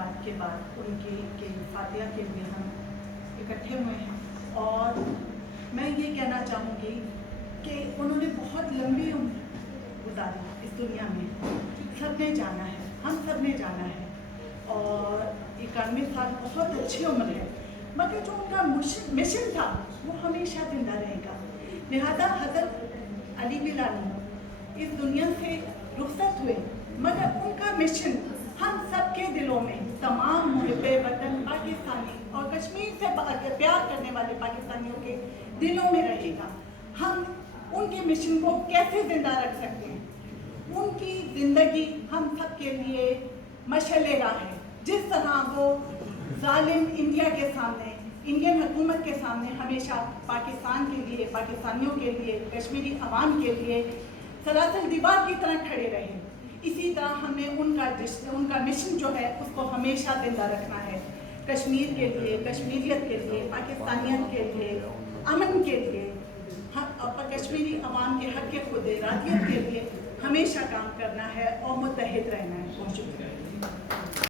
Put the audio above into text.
वफ़ात के बाद उनके फातिहा के लिए हम इकट्ठे हुए हैं। और मैं ये कहना चाहूँगी कि उन्होंने बहुत लंबी उम्र गुजारी इस दुनिया में, सब ने जाना है, हम सब ने जाना है, और 91 साल बहुत अच्छी उम्र है, मगर जो उनका मिशन था वो हमेशा जिंदा रहेगा। लिहाजा हज़रत अली बिलानी इस दुनिया से रुखसत हुए, मगर उनका मिशन हम सब के दिलों में, तमाम मुहिब्बे वतन पाकिस्तानी और कश्मीर से प्यार करने वाले पाकिस्तानियों के दिलों में रहेगा। हम उनके मिशन को कैसे जिंदा रख सकते हैं? उनकी ज़िंदगी हम सब के लिए मशअले राह है। जिस तरह वो जालिम इंडिया के सामने, इंडियन हुकूमत के सामने हमेशा पाकिस्तान के लिए, पाकिस्तानियों के लिए, कश्मीरी अवाम के लिए सलासल दीवार की तरह खड़े रहे, इसी तरह हमें उनका मिशन जो है उसको हमेशा जिंदा रखना है। कश्मीर के लिए, कश्मीरियत के लिए, पाकिस्तानियत के लिए, अमन के लिए, कश्मीरी अवाम के हक़ खुद इरादियत के लिए हमेशा काम करना है और मुत्तहिद रहना है।